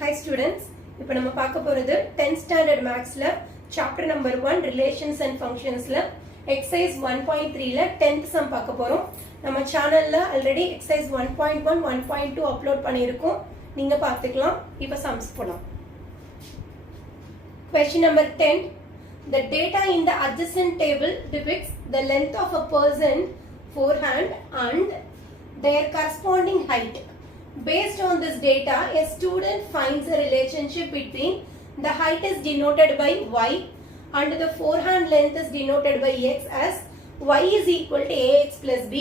Hi students, இப்போ நம்ம பார்க்க போறது 10th standard mathsல chapter number 1 relations and functionsல exercise 1.3 ல 10th sum பார்க்க போறோம். நம்ம சேனல்ல ஆல்ரெடி exercise 1.1 1.2 அப்லோட் பண்ணியிருக்கோம். நீங்க பார்த்துக்கலாம். இப்போ sums போலாம். Question number 10. The data in the adjacent table depicts the length of a person forehand and their corresponding height. Based on this data, a student finds a relationship between the height is denoted by y and the forehand length is denoted by x as y is equal to ax plus b,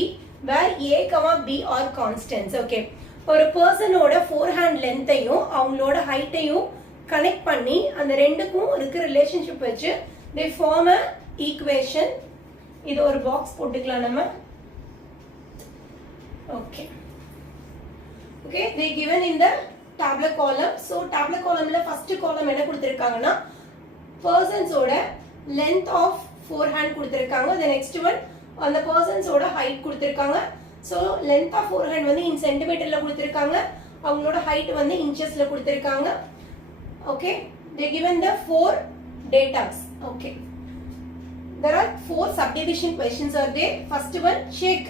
where a, b are constants. Okay. ஒரு பர்சனோட forehand லென்த்தையும் அவங்களோட ஹைட்டையும் connect பண்ணி அந்த ரெண்டுக்கும் இருக்கிற relationship வச்சு they form a equation. இது ஒரு box போட்டுக்கலாம் நம்ம. Okay. Okay, they given in the tabular column. So tabular column la first column என்ன கொடுத்திருக்காங்கன்னா persons ஓட length of forehand கொடுத்திருக்காங்க. The next one அந்த persons ஓட height கொடுத்திருக்காங்க. So length of forehand வந்து in centimeter ல கொடுத்திருக்காங்க. அவங்களோட height வந்து inches ல கொடுத்திருக்காங்க. Okay, they given the four datas. Okay, there are four subdivision questions are there. First one, check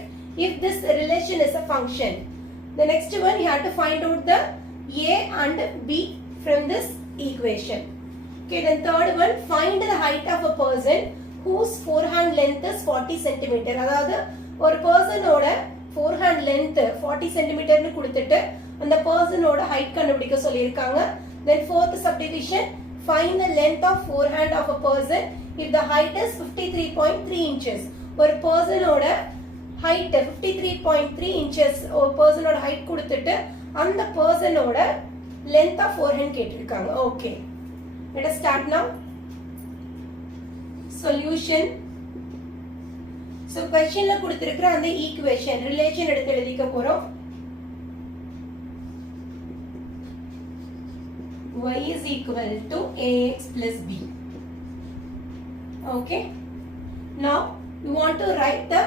if this relation is a function. The next one, you have to find out the a and b from this equation. Okay, then third one, find the height of a person whose forehand length is 40 cm. அதாவது ஒரு பர்சனோட forehand length 40 cm னு கொடுத்துட்டு அந்த பர்சனோட height கண்டுபிடிக்க சொல்லியிருக்காங்க. Then fourth subdivision, find the length of forehand of a person if the height is 53.3 inches. ஒரு பர்சனோட height 53.3 inches ஒரு பர்சனோட height கொடுத்துட்டு அந்த பர்சனோட length of forehand கேட்டிருக்காங்க. Okay, let us start now. Solution. So question ல கொடுத்திருக்கிற அந்த equation relation எடுத்து எழுதிக்க போறோம். Y is equal to ax plus b. Okay, now you want to write the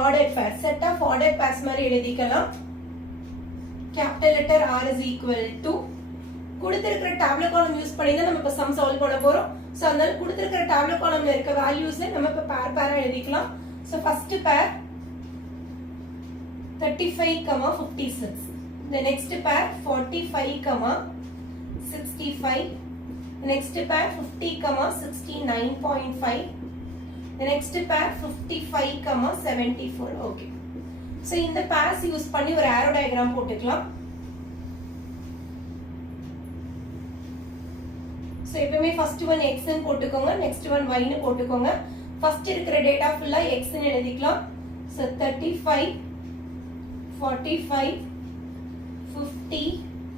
ordered pairs. Set of ordered pairs மாதிரி எழுதிக்கலாம். Capital letter R is equal to கொடுத்திருக்கிற tabular column use பண்ணி தான் நம்ம இப்ப sum solve பண்ண போறோம். So அதனால கொடுத்திருக்கிற tabular columnல இருக்க values நம்ம இப்ப pair எழுதிக்கலாம். So first pair 35, 56. The next pair 45, 65. The next pair 50, 69.5. The next pair 55, 74. Okay. So இந்த pairs யூஸ் பண்ணி ஒரு arrow diagram போட்டுக்கலாம். So எப்பவுமே first one x ன்னு போட்டுக்கோங்க, next one y ன்னு போட்டுக்கோங்க. First இருக்கிற data full-ஆ x ன்னு எழுதிக்கலாம். So 35, 45, 50,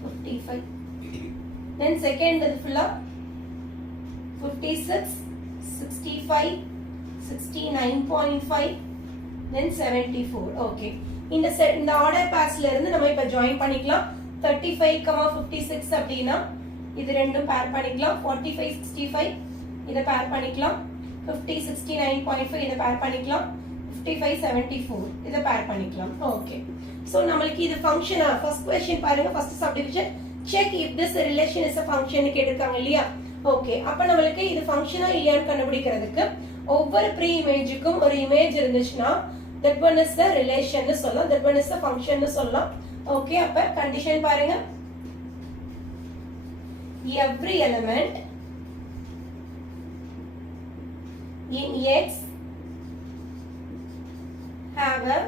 55. Then second இது full-ஆ 56, 65, 69.5, then 74. Okay, இந்த order pairsல இருந்து நம்ம இப்ப join பண்ணிக்கலாம். 35, 56 அப்படினா இது ரெண்டும் pair பண்ணிக்கலாம். 45, 65 இத pair பண்ணிக்கலாம். 50, 69.5 இத pair பண்ணிக்கலாம். 55, 74 இத pair பண்ணிக்கலாம். Okay, so நமக்கு இது function first question பாருங்க. First subdivision, check if this relation is a function னு கேட்டிருக்காங்க இல்லையா? Okay, அப்ப நமக்கு இது ஃபங்க்ஷனா இல்லையான்னு கண்டுபிடிக்கிறதுக்கு ஒவ்வொரு ப்ரீ இமேஜுக்கும் ஒரு இமேஜ் இருந்துச்சுன்னா that one is a relation னு சொல்லலாம், that one is a function னு சொல்லலாம். Okay, அப்ப கண்டிஷன் பாருங்க. Every element in X have a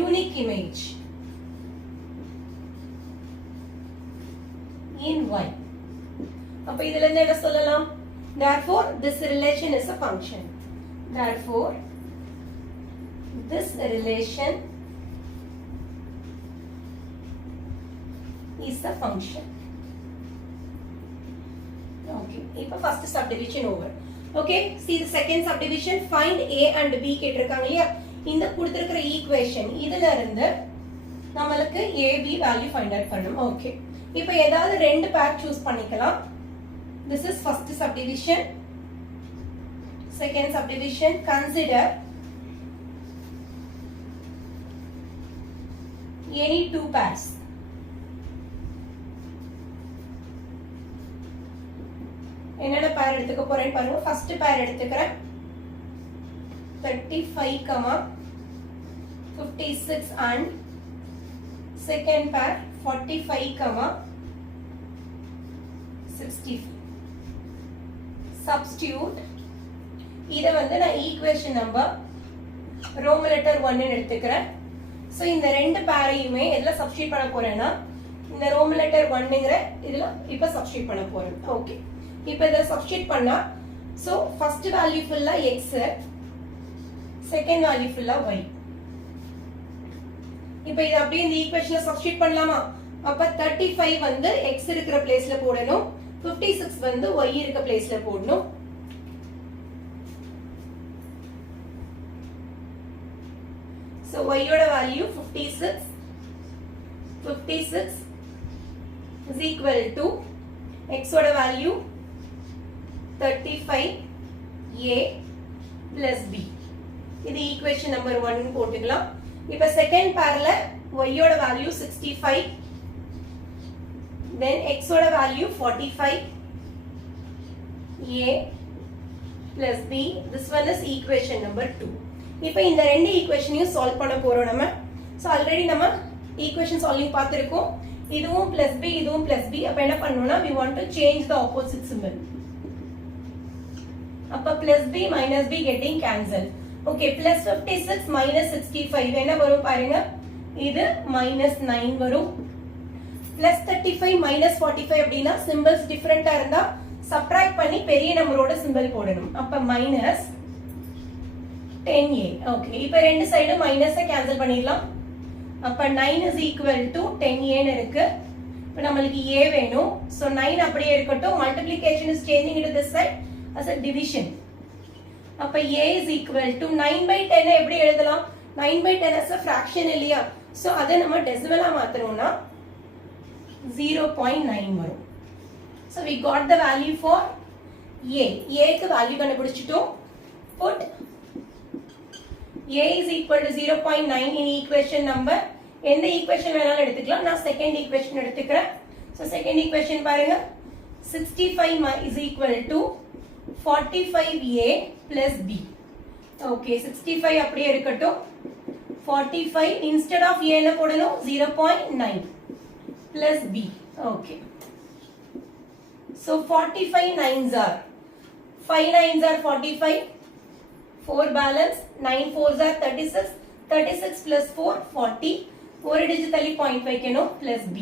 unique image in Y. அப்ப இதுல இருந்து என்ன சொல்லலாம்? Therefore, this relation is a function. Therefore, this relation is a function. Okay, இப்போ first subdivision over. Okay, see the second subdivision, find a and b கேட்டிருக்காங்க இல்லையா? இந்த கொடுத்திருக்கிற equation இதுல இருந்து நமக்கு a b value find out பண்ணணும். Okay, இப்போ ஏதாவது ரெண்டு pair choose பண்ணிக்கலாம். This is first subdivision. Second subdivision, consider any two pairs. என்னென்ன பேர் எடுத்துக்க போறேன்னு பாருங்க. ஃபர்ஸ்ட் பேர் எடுத்துக்கிறேன் 35, 56 and second pair 45, 65. Substitute. இதை வந்து நான் ஈக்குவேஷன் நம்பர் ரோமன் லெட்டர் 1 எடுத்துக்கிறேன். ஸோ இந்த ரெண்டு பேரையுமே எதில் சப்ஸ்டியூட் பண்ண போறேன்னா இந்த ரோமன் லெட்டர் 1ங்கிற இதில் இப்போ சப்ஸ்டியூட் பண்ண போறேன். ஓகே, இப்போ இதை சப்ஸ்டியூட் பண்ணா ஸோ ஃபர்ஸ்ட் வேல்யூ ஃபுல்லா எக்ஸ், செகண்ட் வேல்யூ ஃபுல்லா ஒய். இப்போ இதை அப்படியே இந்த ஈக்குவேஷன்ல சப்ஸ்டியூட் பண்ணலாமா? அப்ப 35 வந்து எக்ஸ் இருக்கிற பிளேஸ்ல போடணும், 56 வந்து ஒய் இருக்க பிளேஸ்ல போடணும். So y ஓட value 56 is equal to x ஓட வேல்யூ 35a plus b. இது ஈக்குவேஷன் நம்பர் 1 போட்டுக்கலாம். இப்ப செகண்ட் பேர்ல y ஓட வேல்யூ 65, then x ஓட value 45a plus b. This one is equation number 2. இப்போ இந்த ரெண்டு ஈக்குவேஷனையும் சால்வ் பண்ண போறோம் நம்ம. சோ ஆல்ரெடி நம்ம ஈக்குவேஷன் சால்விங் பார்த்திருக்கோம். இதுவும் plus b, இதுவும் plus b. அப்ப என்ன பண்ணனும்னா we want to change the opposite symbol. அப்ப plus b minus b getting cancelled. Okay, plus 56 minus 65 என்ன வரும் பாருங்க. இது minus 9 வரும். plus 35 minus 45 அப்படினா symbols different-ஆ இருந்தா subtract பண்ணி பெரிய நம்பரோட symbol போடணும். அப்ப minus 10a. ஓகே, இப்போ ரெண்டு சைடும் மைனஸை கேன்சல் பண்ணிடலாம். அப்ப 9 is equal to 10a ன்னு இருக்கு. இப்போ நமக்கு a வேணும். சோ 9 அப்படியே இருக்கட்டும். Multiplication is changing into this side as a division. அப்ப a is equal to 9/10 எப்படி எழுதலாம்? 9/10 as a fraction இல்லையா? சோ அதை நம்ம டெசிமலா மாத்தணும்னா 0.9 வரும். So we got the value for a. a க்கு வேல்யூ கண்டுபிடிச்சிட்டோம். Put a is equal to 0.9 in equation number. எந்த ஈக்குவேஷன் வேணாலும் எடுத்துக்கலாம். நான் செகண்ட் ஈக்குவேஷன் எடுத்துக்கிறேன். சோ செகண்ட் ஈக்குவேஷன் பாருங்க. 65 is equal to 45a plus b. Okay, 65 அப்படியே இருக்கட்டும். 45 instead of a என்ன போடணும்? 0.9 plus b. Okay. So 45 9s are 5 9s are 45. 4 balance, 9 4s are 36, 36 plus 4 40. ஒரு digit தள்ளி 0.5 வைக்கணும் plus b.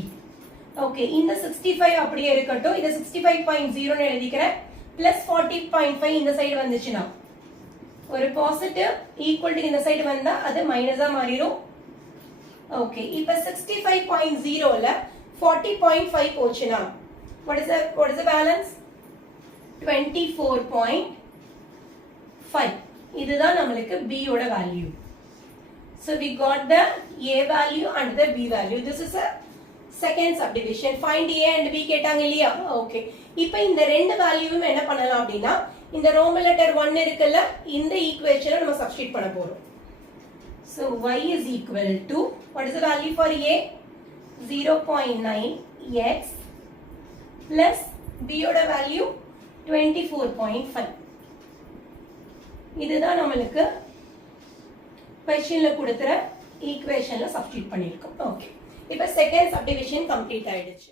ஓகே, இந்த 65 அப்படியே இருக்கட்டும். இத 65.0 ன்னு எழுதிக்கிறேன். plus 40.5 இந்த சைடு வந்துச்சுனா ஒரு பாசிட்டிவ் ஈக்குவல் டு இந்த சைடு வந்தா அது மைனஸா மாறிடும். ஓகே, இப்போ 65.0 ல 40.5 போச்சுனா what is the balance? 24.5. இதுதான் நமக்கு b ஓட value. So we got the a value and the b value. This is a second subdivision. Find a and b கேட்டாங்க இல்லையா? ஓகே, இப்போ இந்த ரெண்டு வேல்யூவும் என்ன பண்ணலாம் அப்படினா இந்த ரோமன் லெட்டர் 1 இருக்குல்ல, இந்த ஈக்குவேஷனை நம்ம சப்ஸ்டிட்யூட் பண்ண போறோம். So y is equal to, what is the value for a? 0.9x plus b ஓட வேல்யூ 24.5. இதுதான் நமக்கு क्वेश्चनல கொடுத்திர ஈக்குவேஷன்ல சப்ஸ்டிட்யூட் பண்ணிருக்கோம். ஓகே, இப்போ செகண்ட் சப்டிவிஷன் கம்ப்ளீட் ஆயிடுச்சு.